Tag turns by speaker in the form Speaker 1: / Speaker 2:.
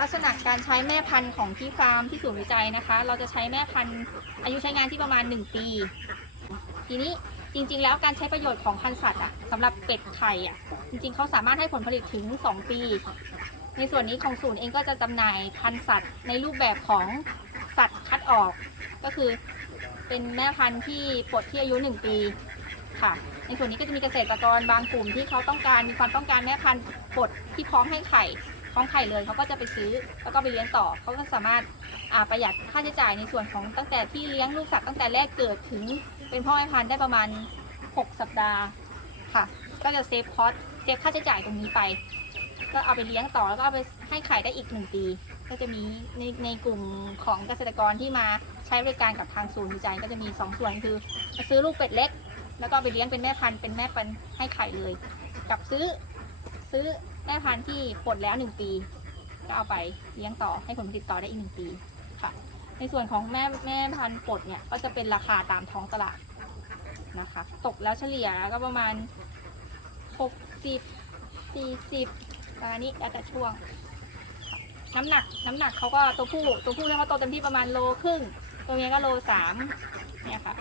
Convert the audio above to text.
Speaker 1: ลักษณะการใช้แม่พันธุ์ของที่ฟาร์มที่ศูนย์วิจัยนะคะ เราจะใช้แม่พันธุ์อายุใช้งานที่ประมาณ 1 ปี ทีนี้จริง ๆ แล้วการใช้ประโยชน์ของพันธุ์สัตว์อะสำหรับเป็ดไข่อะจริง ๆเขาสามารถให้ผลผลิตถึง 2 ปี ในส่วนนี้ของศูนย์เองก็จะจำหน่ายพันธุ์สัตว์ในรูปแบบของสัตว์คัดออก ก็คือเป็นแม่พันธุ์ที่ปลดที่อายุ 1 ปีค่ะ ในส่วนนี้ก็จะมีเกษตรกรบางกลุ่มที่เขาต้องการมีความต้องการแม่พันธุ์ปลดที่พร้อมให้ไข่ ท้องไข่เลยเขาก็จะไปซื้อ แล้วก็ไปเลี้ยงต่อเขาก็สามารถประหยัดค่าใช้จ่ายในส่วนของตั้งแต่ที่เลี้ยงลูกสัตว์ตั้งแต่แรกเกิดถึงเป็นพ่อแม่พันธุ์ได้ประมาณ 6 สัปดาห์ค่ะ ก็จะเซฟคอสเซฟค่าใช้จ่ายตรงนี้ไป ก็เอาไปเลี้ยงต่อแล้วก็เอาไปให้ไข่ได้อีกหนึ่งปี ก็จะมีในในกลุ่มของเกษตรกรที่มาใช้บริการกับทางศูนย์วิจัยก็จะมีสองส่วนคือ ซื้อลูกเป็ดเล็ก แล้วก็ไปเลี้ยงเป็นแม่พันธุ์เป็นแม่พันธุ์ให้ไข่เลย กับซื้อ ซื้อแม่พันธุ์ที่ปลดแล้วหนึ่งปี ก็เอาไปเลี้ยงต่อให้ผลผลิตต่อได้อีกหนึ่งปีค่ะ ในส่วนของแม่แม่พันธุ์ปลดเนี่ยก็จะเป็นราคาตามท้องตลาดนะคะ ตกแล้วเฉลี่ยก็ประมาณหกสิบสี่สิบประมาณนี้แล้วแต่ช่วง น้ำหนักน้ำหนักเขาก็ตัวผู้ตัวผู้เนี่ยเขาโตเต็มที่ประมาณโลครึ่งตัวเมียก็โลสามเนี่ยค่ะ